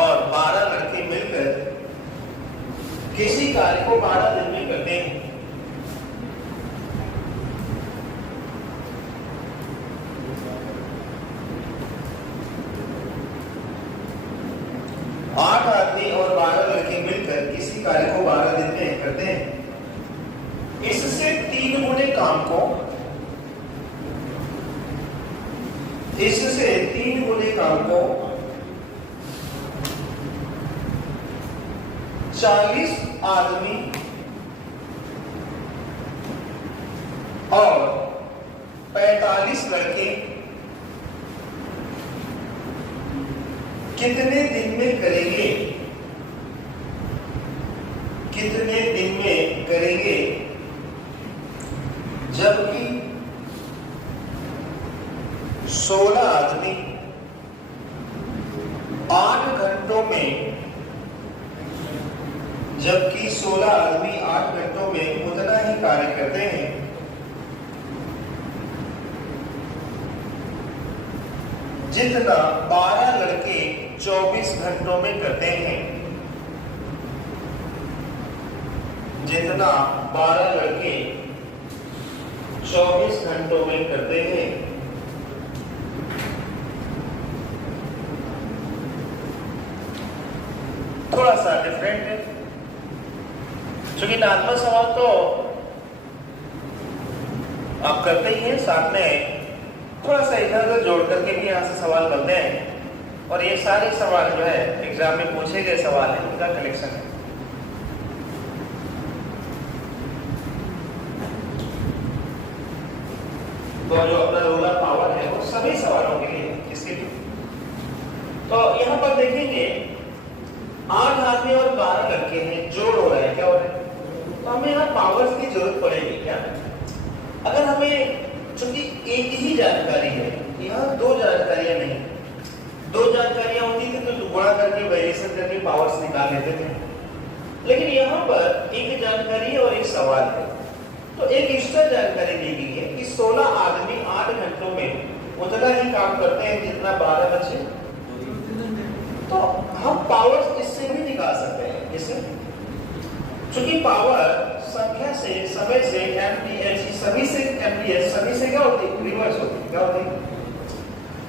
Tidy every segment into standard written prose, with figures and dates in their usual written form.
और 12 लड़के मिलकर किसी कार्य को 12 दिन में करते हैं। आठ आदमी और 12 लड़के मिलकर किसी कार्य को 12 दिन में करते हैं। इससे 3 गुने काम को 40 आदमी और 45 लड़के कितने दिन में करेंगे? जबकि 16 आदमी 8 घंटों में उतना ही कार्य करते हैं जितना 12 लड़के 24 घंटों में करते हैं। जितना 12 लड़के 24 घंटों में करते हैं। थोड़ा सा डिफरेंट है, क्योंकि नॉर्मल सवाल तो आप करते ही हैं, साथ में थोड़ा सा इधर उधर जोड़ करके भी यहाँ से सवाल बनते हैं। और ये सारे सवाल जो है एग्जाम में पूछे गए सवाल है, उनका कलेक्शन है। तो जो अपना रूलर पावर है वो सभी सवालों के लिए, किसके लिए? तो यहाँ पर देखेंगे 8 आदमी और 12 लड़के हैं, जोड़ हो रहा है, क्या हो रहा है? तो हमें यहाँ पावर्स की जरूरत पड़ेगी क्या? अगर हमें, चूंकि एक ही जानकारी है, यहाँ 2 जानकारियां नहीं, 2 जानकारियां होती थी तो गुणा करके वेरिएशन करके पावर्स निकाल लेते थे। लेकिन यहाँ पर एक जानकारी और एक सवाल है, तो एक एक्स्ट्रा जानकारी दी गई है कि 16 आदमी 8 घंटों में उतना ही काम करते हैं जितना 12 बच्चे। तो हम पावर्स इससे भी निकाल सकते हैं, इससे, चूंकि पावर संख्या से, समय से, MPH सभी से क्या होती है? रिवर्स होती है। क्या होती है?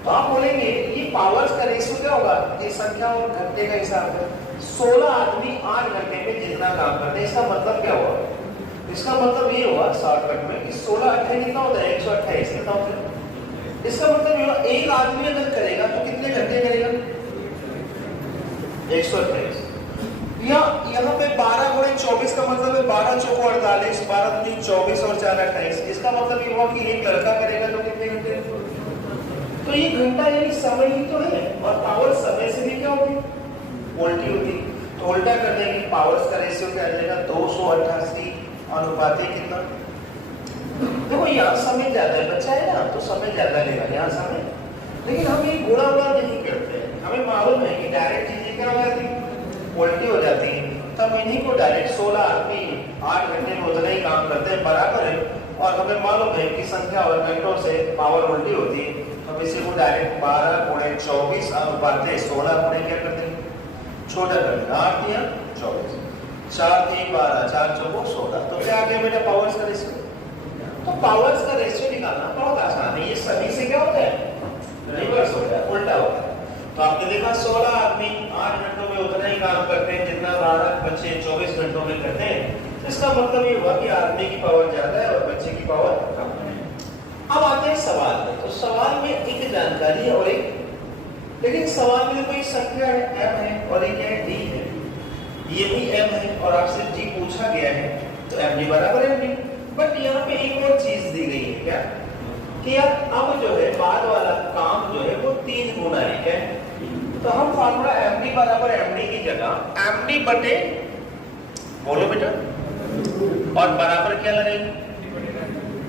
तो आप बोलेंगे ये पावर्स का रेशियो क्या होगा? ये संख्या और घंटे का हिसाब है। 16 आदमी 8 घंटे में जितना काम करते हैं, इसका मतलब क्या हुआ? इसका मतलब ये हुआ शॉर्टकट में कि 16 अट्ठाईस कितना होता है? 128 कितना होता है? इसका मतलब ये हुआ एक आदमी अगर करेगा तो कितने घंटे करेगा? 128। यहाँ पे 12 गुणे 24 का मतलब है 12 चौको 48, 12 दूनी 24 और 4 28। इसका मतलब ये हुआ कि एक लड़का करेगा तो कितने घंटे? तो ये घंटा यानी समय ही तो है, और पावर समय से भी क्या होती है? उल्टी होती। तो उल्टा करने की पावर्स का रेशियो क्या आ जाएगा? 288 अनुपात कितना? देखो यहाँ समय ज्यादा है, बच्चा है ना, तो समय ज्यादा लेगा यहाँ समय, लेकिन हम ये गुणा नहीं करते हैं। हमें मालूम है कि डायरेक्ट चीजें क्या हो जाती है? उल्टी हो जाती है। तो हम इन्हीं को डायरेक्ट 16 आदमी 8 घंटे में उतना ही काम करते हैं, बराबर है, और हमें मालूम है कि संख्या और घंटों से पावर उल्टी होती है। हम इसी को डायरेक्ट 12 गुणे 24 अनुपात 16 गुणे क्या करते हैं? छोटा करते हैं। 8 या 24, 4 3 12, 4 चौको 16। तो क्या आ गया बेटा? पावर्स का रेशियो। तो पावर्स का रेशियो निकालना बहुत आसान है। ये सभी से क्या होता है? रिवर्स होता है, उल्टा होता है। तो आपने देखा 16 आदमी 8 घंटों में उतना ही काम करते हैं जितना 12 बच्चे 24 घंटों में करते हैं। इसका मतलब ये हुआ कि आदमी की पावर ज्यादा है और बच्चे की पावर कम है। अब आते हैं सवाल में। तो सवाल में एक जानकारी है और एक, लेकिन सवाल में कोई संख्या है m है और एक है d है, ये भी m है और आपसे d पूछा गया है, तो md बराबर md। बट यहाँ पे एक और चीज दी गई है, क्या कि यार अब जो है बाद वाला काम जो है वो 3 गुना है, क्या? तो हम फॉर्मूला md बराबर md की जगह md बटे, बोलो बेटा, और बराबर क्या लगेगा?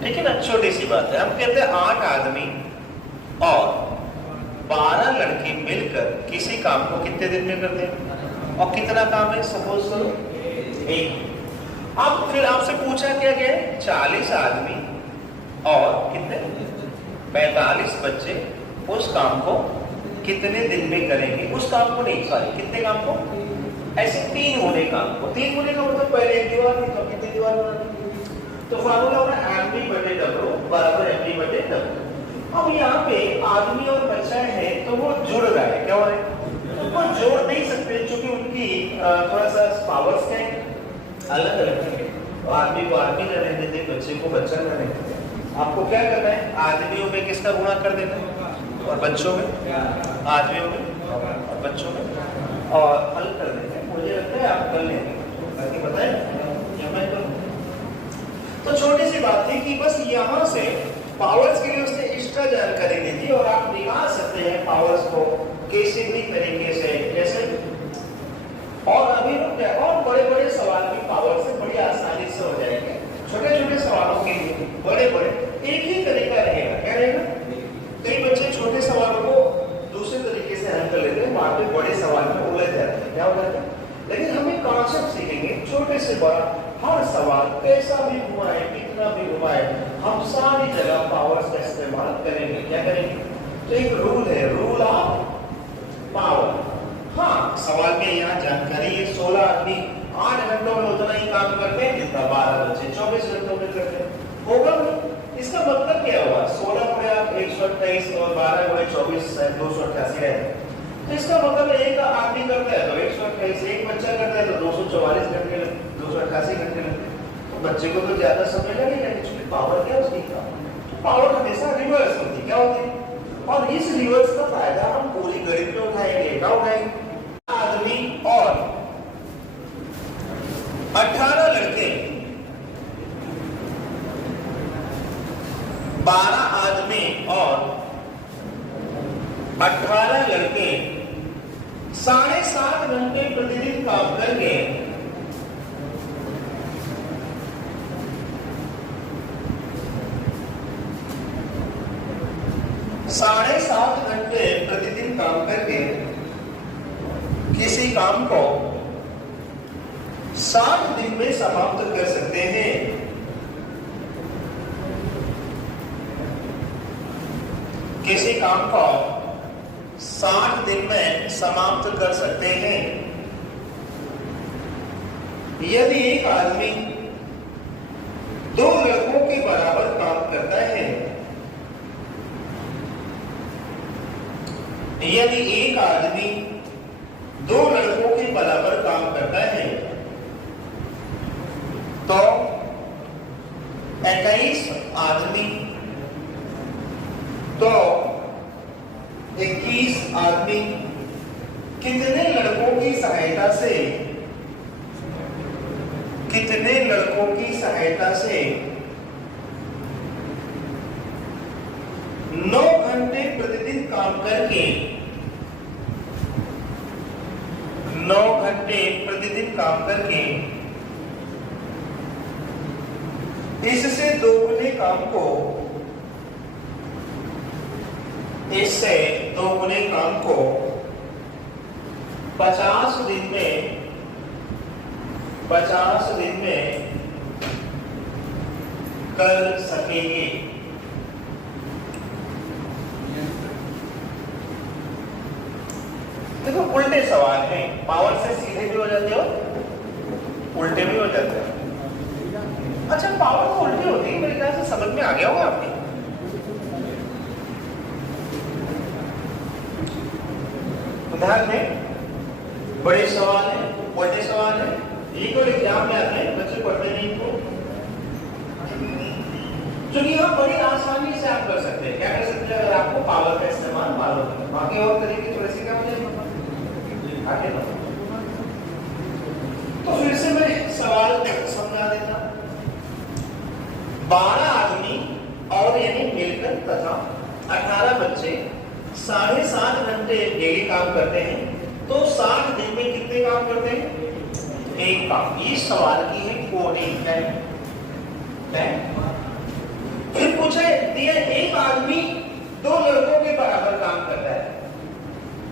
ठीक है ना, छोटी सी बात है। हम कहते हैं 8 आदमी और 12 लड़के मिलकर किसी काम को कितने दिन में करते हैं, और कितना काम है? सपोज करो 1। अब फिर आपसे पूछा क्या गया है? 40 आदमी और कितने? 45 बच्चे उस काम को कितने दिन में करेंगे उस काम को नहीं, सॉरी कितने काम को, ऐसे 3 गुने काम को। 3 गुने का मतलब पहले एक दीवार थी तो कितनी दीवार बनानी, तो फार्मूला होगा mv बटे w बराबर mv बटे w। अब यहाँ पे आदमी और बच्चा है तो वो जुड़ रहा है, क्या हो रहा है, तो वो जोड़ नहीं सकते क्योंकि उनकी थोड़ा सा पावर्स क्या है, अलग अलग है। तो आदमी को आदमी न रहने देते, बच्चे को बच्चा न रहने देते। आपको क्या करना है, आदमियों में किसका गुणा कर देना है और बच्चों में, आदमियों में और बच्चों में, और हल कर देते हैं। मुझे लगता है आप कर लेंगे, ताकि बताएं या मैं करूं। तो छोटी सी बात थी कि बस यहाँ से पावर्स के लिए उसने एक्स्ट्रा जानकारी दी थी और आप निकाल सकते हैं पावर्स को किसी भी तरीके से, जैसे और अभी और बड़े बड़े सवाल भी पावर से बड़ी आसानी से हो जाएंगे। छोटे छोटे सवालों के लिए बड़े बड़े एक ही तरीका रहेगा, क्या रहेगा। कई बच्चे छोटे सवालों को दूसरे तरीके से हल कर लेते हैं, वहां पे बड़े सवाल में उलझ जाते हैं, क्या हो जाता है। लेकिन हम एक कॉन्सेप्ट सीखेंगे, छोटे से बड़ा हर सवाल कैसा भी घुमाए, कितना भी घुमाए, हम सारी जगह पावर्स का इस्तेमाल करेंगे। क्या करेंगे, तो एक रूल है, रूल ऑफ पावर। हाँ, सवाल में यहाँ जानकारी है, 16 आदमी 8 घंटों में उतना ही काम करते हैं जितना 12 बच्चे 24 घंटों में करते हैं, होगा नहीं। इसका मतलब क्या हुआ, 16 गुणे 128 और 12 गुणे 24 288 है। तो इसका मतलब एक आदमी करता है तो 128, एक बच्चा करता है तो 244 घंटे, 288 घंटे लगते हैं। तो बच्चे को तो ज्यादा समय लगेगा, एक्चुअली पावर क्या उसकी, पावर हमेशा रिवर्स होती, क्या होती है। और इस रिवर्स का फायदा हम पूरी गणित में उठाएंगे, क्या उठाएंगे। आदमी और 18 लड़के, 12 आदमी और 18 लड़के 7.5 घंटे प्रतिदिन काम करके साढ़े 7 घंटे प्रतिदिन काम करके किसी काम को 60 दिन में समाप्त कर सकते हैं। किसी काम को 60 दिन में समाप्त कर सकते हैं। यदि एक आदमी 2 लड़कों के बराबर काम करता है, यदि एक आदमी 2 लड़कों के बराबर काम करता है तो 21 आदमी तो 21 आदमी कितने लड़कों की सहायता से, कितने लड़कों की सहायता से 9 घंटे प्रतिदिन काम करके 9 घंटे प्रतिदिन काम करके इससे 2 गुने काम को, इससे 2 गुने काम को 50 दिन में, 50 दिन में कर सकेंगे। देखो उल्टे सवाल हैं, पावर से सीधे भी हो जाते हो, उल्टे भी हो जाते हो। अच्छा, पावर तो उल्टी होती है, मेरे ख्याल से समझ में आ गया होगा आपके। उदाहरण में बड़े सवाल है, उल्टे सवाल है, एक और एग्जाम में आते हैं, बच्चे पढ़ते नहीं तो क्योंकि यहाँ बड़ी आसानी से आप कर सकते हैं। क्या कर सकते हैं, अगर आपको पावर का इस्तेमाल मालूम है। बाकी और तरीके थोड़े से क्या मुझे आगे ना। तो फिर से मैं सवाल समझा देता। 12 आदमी और यानी मिलकर तथा 18 बच्चे 7.5 घंटे डेली काम करते हैं, तो 60 दिन में कितने काम करते हैं, एक काम। ये सवाल की है कोडिंग है। फिर पूछे दिया एक आदमी 2 लड़कों के बराबर काम करता है,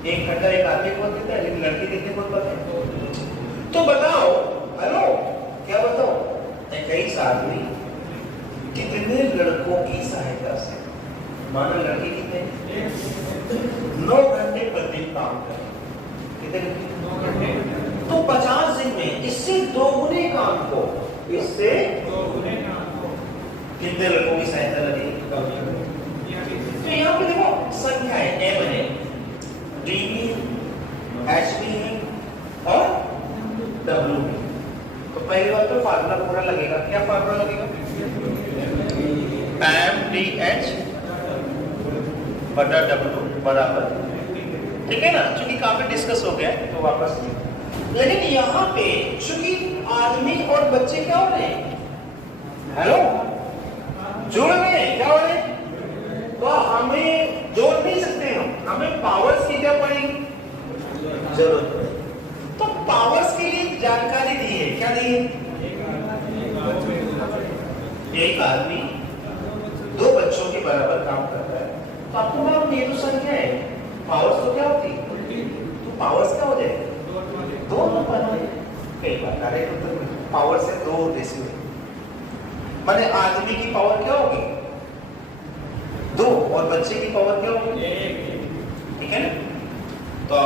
1 घंटा एक आदमी को देता है, लेकिन लड़के कितने को पता है। तो बताओ, हेलो क्या बताओ, 21 आदमी कितने लड़कों की सहायता से माना लड़के कितने 9 घंटे प्रतिदिन काम कर, कितने तो 50 दिन में इससे दोगुने काम को, इससे कितने लोगों की सहायता लगेगी? तो यहाँ पे देखो संख्या है M है, D है, H भी है और W भी। तो पहली बात तो फार्मूला पूरा लगेगा। क्या फार्मूला लगेगा? MDH बटा W बराबर, ठीक है ना? चूंकि काफी डिस्कस हो गया तो वापस, लेकिन यहाँ पे चूंकि आदमी और बच्चे क्या हो रहे हैं, हेलो, जुड़ रहे हैं, क्या हो रहे हैं, तो हमें जोड़ नहीं सकते, हमें पावर्स की क्या पड़ेगी, जरूरत पड़ेगी। तो पावर्स के लिए जानकारी दी है, क्या दी है? एक आदमी 2 बच्चों के बराबर काम करता है, तो आपको मालूम ये तो संख्या है, पावर्स तो क्या होती है, तो पावर्स क्या हो जाएगा, 2 नंबर है। कई बार डायरेक्ट उत्तर पावर से 2 डेसिमल, माने आदमी की पावर क्या होगी 2 और बच्चे की पावर क्या होगी 1, ठीक है ना? तो